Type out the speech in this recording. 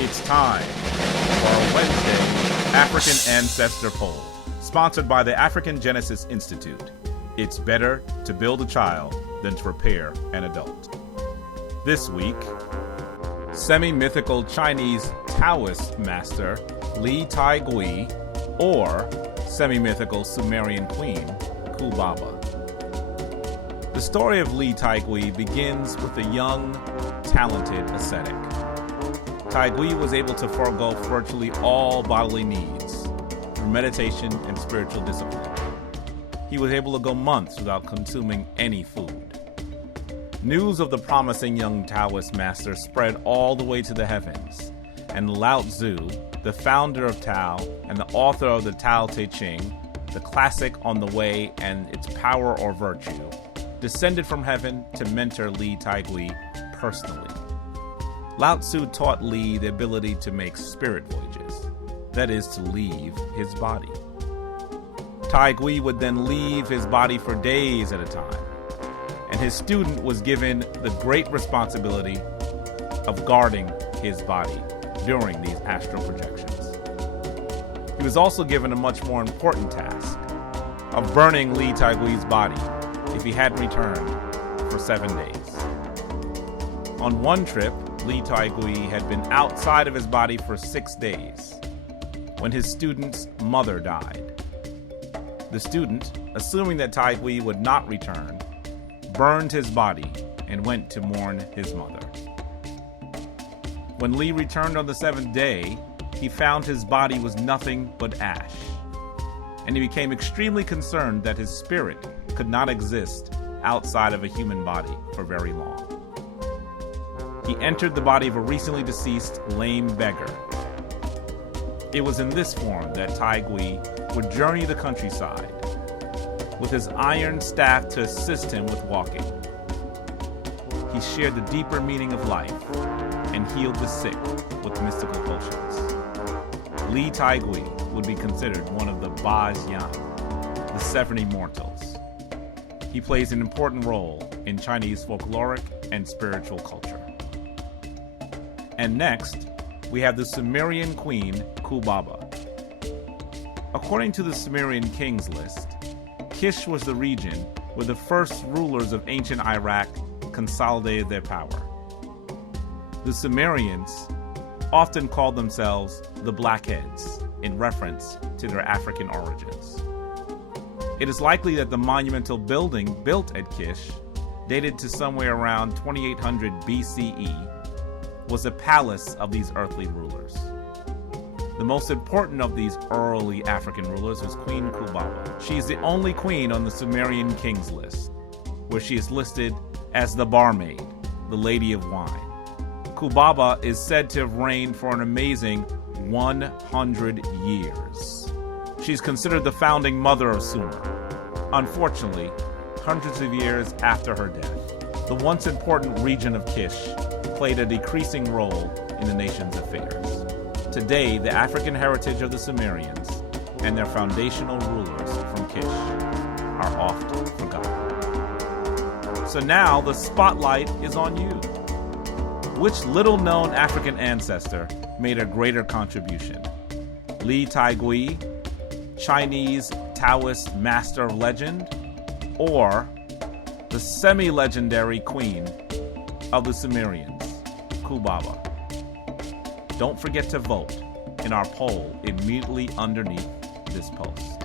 It's time for our Wednesday African Ancestor Poll, sponsored by the African Genesis Institute. It's better to build a child than to repair an adult. This week, semi-mythical Chinese Taoist master Li Tieguai or semi-mythical Sumerian queen Kubaba. The story of Li Tieguai begins with a young, talented ascetic. Tieguai was able to forego virtually all bodily needs through meditation and spiritual discipline. He was able to go months without consuming any food. News of the promising young Taoist master spread all the way to the heavens, and Lao Tzu, the founder of Tao and the author of the Tao Te Ching, the classic on the way and its power or virtue, descended from heaven to mentor Li Tieguai personally. Lao Tzu taught Li the ability to make spirit voyages, that is, to leave his body. Tieguai would then leave his body for days at a time, and his student was given the great responsibility of guarding his body during these astral projections. He was also given a much more important task of burning Li Tieguai's body if he hadn't returned for 7 days. On one trip, Li Tieguai had been outside of his body for 6 days when his student's mother died. The student, assuming that Tieguai would not return, burned his body and went to mourn his mother. When Li returned on the 7th day, he found his body was nothing but ash, and he became extremely concerned that his spirit could not exist outside of a human body for very long. He entered the body of a recently deceased lame beggar. It was in this form that Tieguai would journey the countryside with his iron staff to assist him with walking. He shared the deeper meaning of life and healed the sick with mystical potions. Li Tieguai would be considered one of the Ba Jian, the 7 immortals. He plays an important role in Chinese folkloric and spiritual culture. And next, we have the Sumerian queen, Kubaba. According to the Sumerian kings list, Kish was the region where the first rulers of ancient Iraq consolidated their power. The Sumerians often called themselves the Blackheads in reference to their African origins. It is likely that the monumental building built at Kish, dated to somewhere around 2800 BCE, was a palace of these earthly rulers. The most important of these early African rulers was Queen Kubaba. She is the only queen on the Sumerian kings list, where she is listed as the barmaid, the lady of wine. Kubaba is said to have reigned for an amazing 100 years. She's considered the founding mother of Sumer. Unfortunately, hundreds of years after her death, the once important region of Kish played a decreasing role in the nation's affairs. Today, the African heritage of the Sumerians and their foundational rulers from Kish are often forgotten. So now the spotlight is on you. Which little-known African ancestor made a greater contribution? Li Tieguai, Chinese Taoist master of legend, or the semi-legendary queen of the Sumerians, Kubaba? Don't forget to vote in our poll immediately underneath this post.